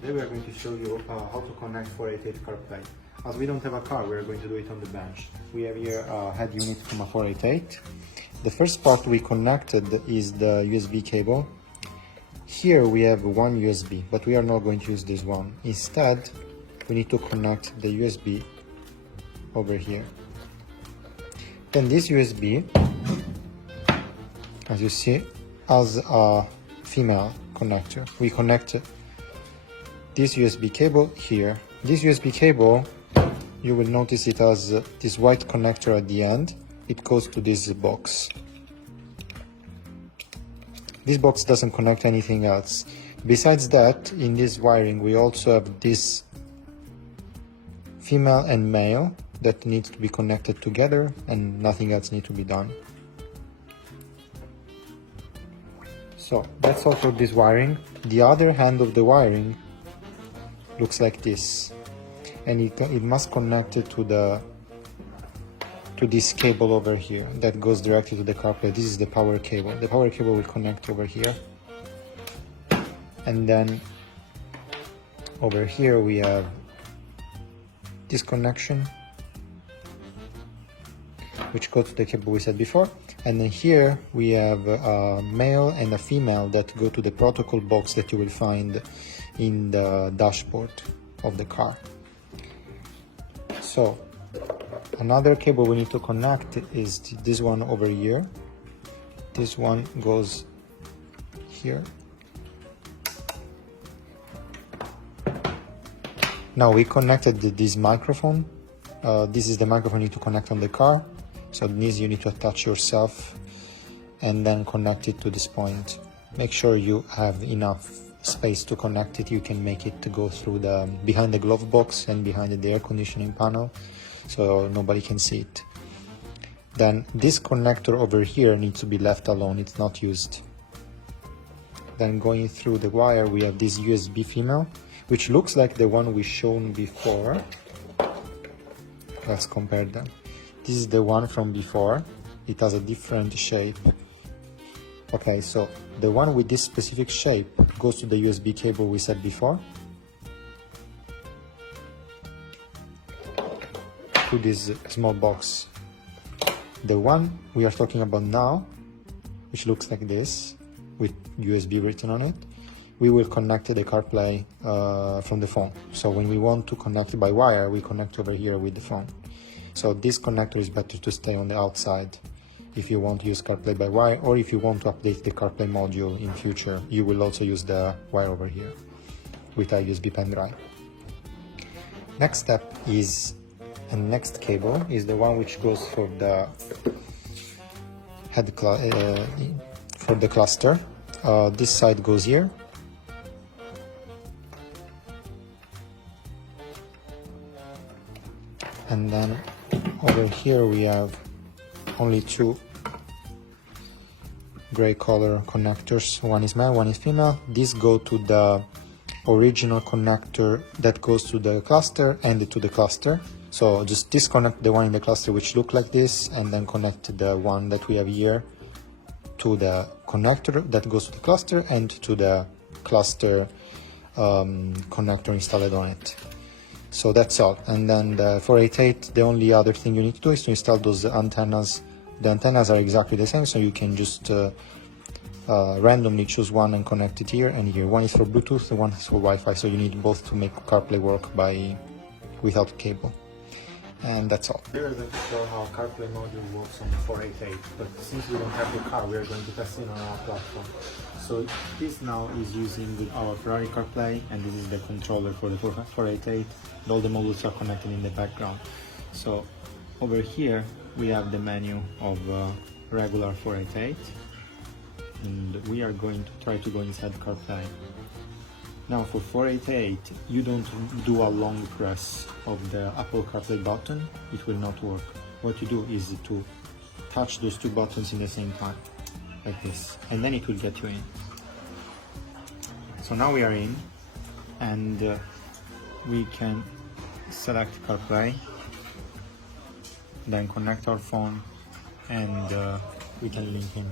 Today we are going to show you how to connect 488 CarPlay. As we don't have a car, we are going to do it on the bench. We have here a head unit from a 488. The first part we connected is the USB cable. Here we have one USB, but we are not going to use this one. Instead, we need to connect the USB over here. Then this USB, as you see, has a female connector. We connect this USB cable here. This USB cable, you will notice it has this white connector at the end. It goes to this box. This box doesn't connect anything else. Besides that, in this wiring we also have this female and male that needs to be connected together, and nothing else needs to be done. So that's all for this wiring. The other hand of the wiring looks like this, and it must connect it to this cable over here that goes directly to the CarPlay. This is the power cable. The power cable will connect over here, and then over here we have this connection which goes to the cable we said before, and then here we have a male and a female that go to the protocol box that you will find in the dashboard of the car. So another cable we need to connect is this one over here. This one goes here. Now we connected this microphone. This is the microphone you need to connect on the car. So this you need to attach yourself and then connect it to this point. Make sure you have enough space to connect it. You can make it to go through behind the glove box and behind the air conditioning panel, so nobody can see it. Then this connector over here needs to be left alone, it's not used. Then going through the wire we have this USB female, which looks like the one we shown before. Let's compare them. This is the one from before, it has a different shape. Okay, so the one with this specific shape goes to the USB cable we said before, to this small box. The one we are talking about now, which looks like this, with USB written on it, we will connect the CarPlay from the phone. So when we want to connect by wire, we connect over here with the phone. So this connector is better to stay on the outside if you want to use CarPlay by wire, or if you want to update the CarPlay module in future, you will also use the wire over here with a USB pen drive. Next step is, and next cable is the one which goes for the head for the cluster. This side goes here. And then over here we have only two gray color connectors. One is male, one is female. These go to the original connector that goes to the cluster and to the cluster. So just disconnect the one in the cluster which look like this, and then connect the one that we have here to the connector that goes to the cluster and to the cluster connector installed on it. So that's all. And then the 488, the only other thing you need to do is to install those antennas. The antennas are exactly the same, so you can just randomly choose one and connect it here and here. One is for Bluetooth, the one is for Wi-Fi, so you need both to make CarPlay work without cable. And that's all. Here we're going to show how CarPlay module works on the 488, but since we don't have the car, we are going to test it on our platform. So this now is using our FRI Carplay, and this is the controller for the 488. All the modules are connected in the background. So over here we have the menu of regular 488, and we are going to try to go inside CarPlay. Now for 488, you don't do a long press of the Apple CarPlay button, it will not work. What you do is to touch those two buttons in the same time, like this, and then it will get you in. So now we are in, and we can select CarPlay, then connect our phone, and we can link in